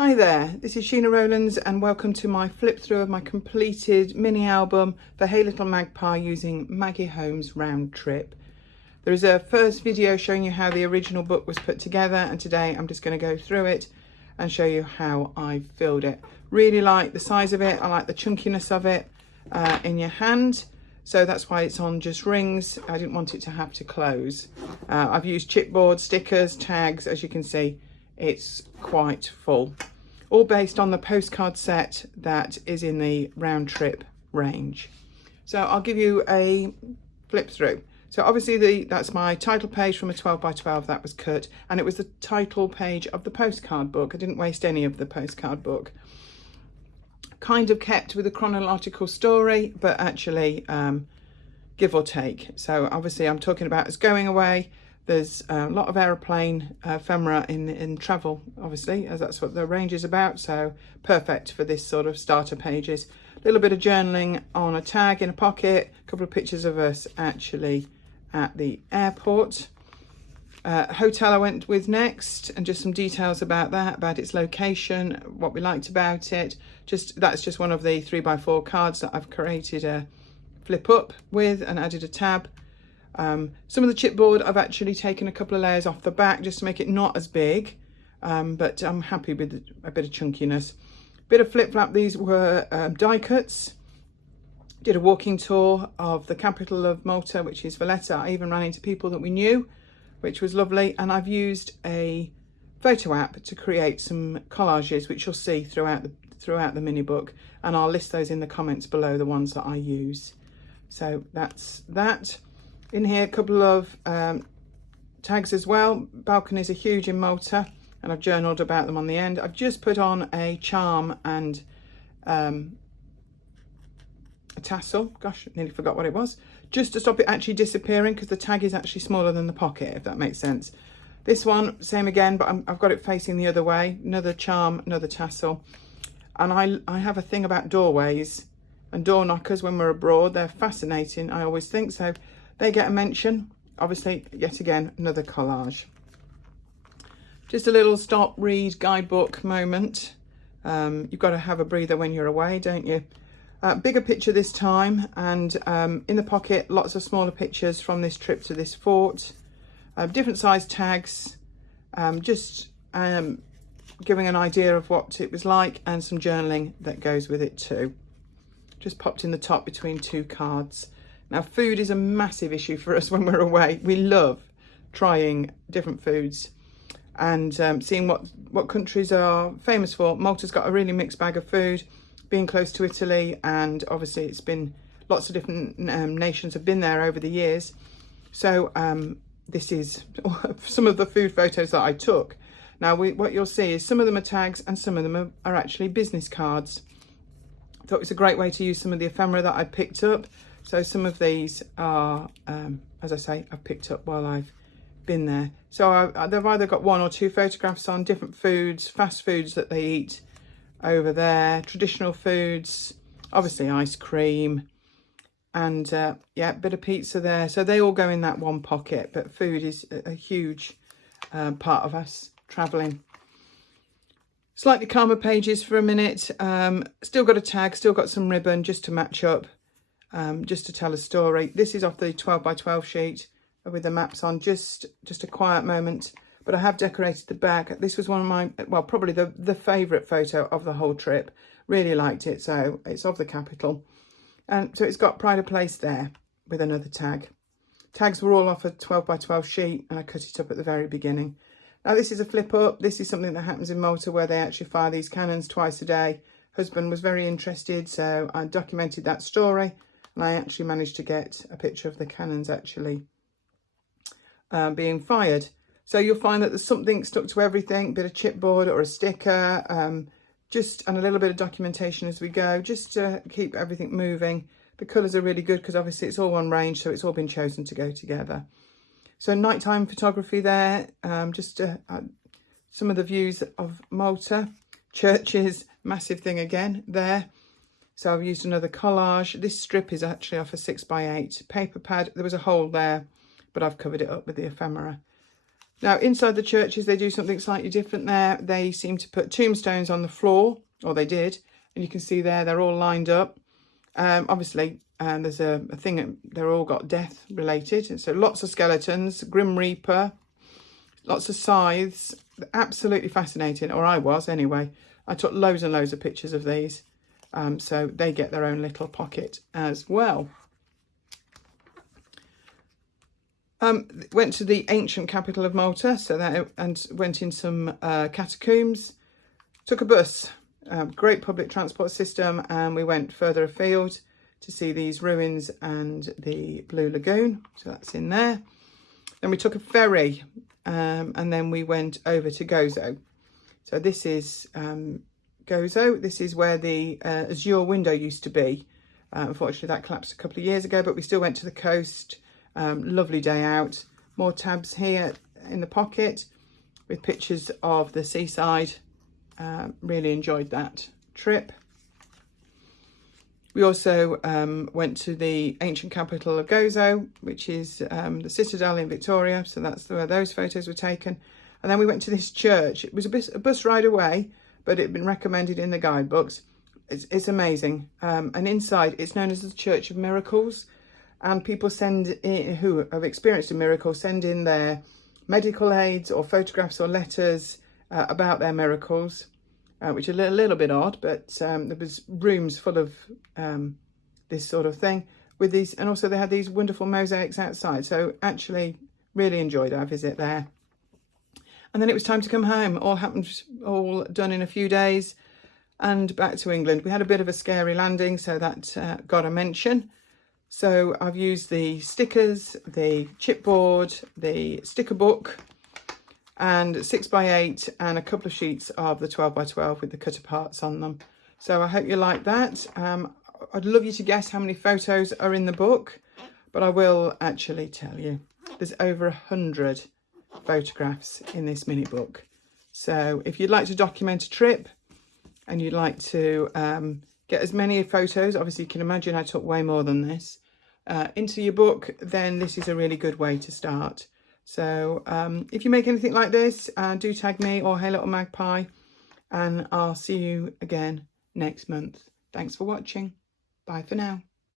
Hi there, this is Sheena Rowlands and welcome to my flip through of my completed mini album for Hey Little Magpie using Maggie Holmes Round Trip. There is a first video showing you how the original book was put together, and today I'm just going to go through it and show you how I filled it. Really like the size of it, I like the chunkiness of it in your hand, so that's why it's on just rings. I didn't want it to have to close. I've used chipboard, stickers, tags. As you can see, it's quite full. All based on the postcard set that is in the Round Trip range. So I'll give you a flip through. So obviously that's my title page from a 12 by 12 that was cut, and it was the title page of the postcard book. I didn't waste any of the postcard book. Kind of kept with a chronological story, but actually give or take. So obviously I'm talking about us going away. There's a lot of aeroplane ephemera in travel, obviously, as that's what the range is about. So perfect for this sort of starter pages. A little bit of journaling on a tag in a pocket. A couple of pictures of us actually at the airport. Hotel I went with next, and just some details about that, about its location, what we liked about it. That's just one of the 3x4 cards that I've created a flip up with and added a tab. Some of the chipboard I've actually taken a couple of layers off the back just to make it not as big, but I'm happy with a bit of chunkiness. Bit of flip flap. These were die cuts. Did a walking tour of the capital of Malta, which is Valletta. I even ran into people that we knew, which was lovely, and I've used a photo app to create some collages, which you'll see throughout the mini book, and I'll list those in the comments below, the ones that I use. So that's that. In here, a couple of tags as well. Balconies are huge in Malta, and I've journaled about them on the end. I've just put on a charm and a tassel. Gosh, I nearly forgot what it was. Just to stop it actually disappearing, because the tag is actually smaller than the pocket, if that makes sense. This one, same again, but I've got it facing the other way. Another charm, another tassel. And I have a thing about doorways and door knockers when we're abroad. They're fascinating, I always think. So they get a mention. Obviously, yet again, another collage. Just a little stop, read, guidebook moment. You've got to have a breather when you're away, don't you? Bigger picture this time, and in the pocket, lots of smaller pictures from this trip to this fort. Different size tags, just giving an idea of what it was like, and some journaling that goes with it too. Just popped in the top between two cards. Now, food is a massive issue for us when we're away. We love trying different foods and seeing what countries are famous for. Malta's got a really mixed bag of food, being close to Italy, and obviously it's been lots of different nations have been there over the years. So this is some of the food photos that I took. Now, what you'll see is some of them are tags and some of them are actually business cards. I thought it was a great way to use some of the ephemera that I picked up. So some of these are, as I say, I've picked up while I've been there. So they've either got one or two photographs on different foods, fast foods that they eat over there, traditional foods, obviously ice cream, and yeah, bit of pizza there. So they all go in that one pocket, but food is a huge part of us traveling. Slightly calmer pages for a minute. Still got a tag, still got some ribbon just to match up. Just to tell a story. This is off the 12 by 12 sheet with the maps on, just a quiet moment, but I have decorated the back. This was one of my, well, probably the favourite photo of the whole trip. Really liked it. So it's of the capital, and so it's got pride of place there with another tag. Tags were all off a 12 by 12 sheet, and I cut it up at the very beginning. Now, this is a flip up. This is something that happens in Malta, where they actually fire these cannons twice a day. Husband was very interested, so I documented that story. And I actually managed to get a picture of the cannons actually being fired. So you'll find that there's something stuck to everything, bit of chipboard or a sticker, and a little bit of documentation as we go, just to keep everything moving. The colours are really good because obviously it's all one range, so it's all been chosen to go together. So nighttime photography there, some of the views of Malta. Churches, massive thing again there. So I've used another collage. This strip is actually off a 6 by 8 paper pad. There was a hole there, but I've covered it up with the ephemera. Now, inside the churches, they do something slightly different there. They seem to put tombstones on the floor, or they did. And you can see there, they're all lined up. Obviously, there's a thing, they're all got death related. So lots of skeletons, Grim Reaper, lots of scythes. Absolutely fascinating, or I was anyway. I took loads and loads of pictures of these. So they get their own little pocket as well. Went to the ancient capital of Malta, so that, and went in some catacombs. Took a bus, great public transport system, and we went further afield to see these ruins and the Blue Lagoon. So that's in there. Then we took a ferry, and then we went over to Gozo. So this is Gozo. This is where the Azure window used to be. Unfortunately, that collapsed a couple of years ago, but we still went to the coast. Lovely day out. More tabs here in the pocket with pictures of the seaside. Really enjoyed that trip. We also went to the ancient capital of Gozo, which is the Citadel in Victoria. So that's where those photos were taken. And then we went to this church. It was a bus ride away, but it had been recommended in the guidebooks. It's amazing. And inside, it's known as the Church of Miracles. And people send in, who have experienced a miracle, send in their medical aids or photographs or letters about their miracles, which are a little bit odd, but there was rooms full of this sort of thing with these, and also they had these wonderful mosaics outside. So actually really enjoyed our visit there. And then it was time to come home. All done in a few days and back to England. We had a bit of a scary landing, so that got a mention. So I've used the stickers, the chipboard, the sticker book, and 6x8 and a couple of sheets of the 12x12 with the cut aparts on them. So I hope you like that. I'd love you to guess how many photos are in the book, but I will actually tell you. There's over 100 photographs in this mini book. So if you'd like to document a trip and you'd like to get as many photos, obviously you can imagine I took way more than this, into your book, then this is a really good way to start. So if you make anything like this, do tag me or Hey Little Magpie, and I'll see you again next month. Thanks for watching. Bye for now.